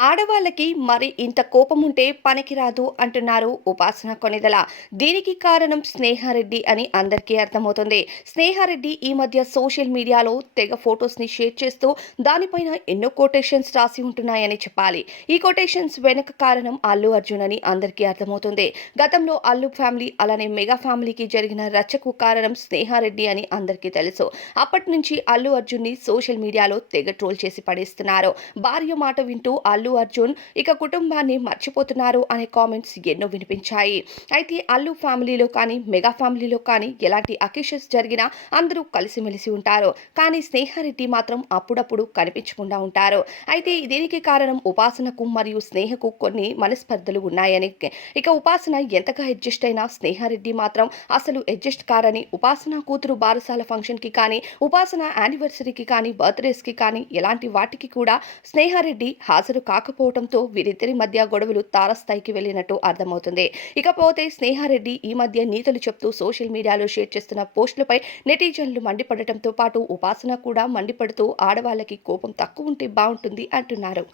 ఆడవాళ్ళకి మరి ఇంత కోపముంటే పనికిరాదు అంటున్నారు ఉపాసన కొణిదెల. దీనికి కారణం స్నేహారెడ్డి అని అందరికీ అర్థమవుతుంది. స్నేహారెడ్డి ఈ మధ్య సోషల్ మీడియాలో తెగ ఫోటోస్‌ని షేర్ చేస్తూ దానిపైన ఎన్నో కొటేషన్స్ రాసి ఉంటున్నాయని చెప్పాలి. ఈ కొటేషన్స్ వెనక కారణం అల్లు అర్జున్ అని అందరికీ అర్థమవుతుంది. గతంలో అల్లు ఫ్యామిలీ అలానే మెగా ఫ్యామిలీకి జరిగిన రచ్చకు కారణం స్నేహారెడ్డి అని అందరికీ తెలుసు. అప్పటినుంచి అల్లు అర్జున్‌ని సోషల్ మీడియాలో తెగ ట్రోల్ చేసి పడేస్తున్నారు. భార్య మాట వింటూ అల్లు అర్జున్ ఇక కుటుంబాన్ని మర్చిపోతున్నారు అనే కామెంట్స్ ఎన్నో వినిపించాయి. అయితే అల్లు ఫ్యామిలీలో కానీ మెగా ఫ్యామిలీలో కానీ ఎలాంటి అకేషన్స్ జరిగినా అందరూ కలిసిమెలిసి ఉంటారు. కానీ స్నేహారెడ్డి మాత్రం అప్పుడప్పుడు కనిపించకుండా ఉంటారు. అయితే దీనికి కారణం ఉపాసనకు మరియు స్నేహకు కొన్ని మనస్పర్ధలు ఉన్నాయని, ఇక ఉపాసన ఎంతగా అడ్జస్ట్ అయినా స్నేహారెడ్డి మాత్రం అసలు అడ్జస్ట్ కారని, ఉపాసన కూతురు బారసాల ఫంక్షన్కి కానీ ఉపాసన యానివర్సరీకి కానీ బర్త్డేస్కి కానీ ఎలాంటి వాటికి కూడా స్నేహారెడ్డి హాజరు కాకపోవడంతో వీరిద్దరి మధ్య గొడవలు తారస్థాయికి వెళ్ళినట్టు అర్థమవుతుంది. ఇకపోతే స్నేహారెడ్డి ఈ మధ్య నీతులు చెప్తూ సోషల్ మీడియాలో షేర్ చేస్తున్న పోస్టులపై నెటిజన్లు మండిపడటంతో పాటు ఉపాసన కూడా మండిపడుతూ ఆడవాళ్ళకి కోపం తక్కువ ఉంటే బాగుంటుంది అంటున్నారు.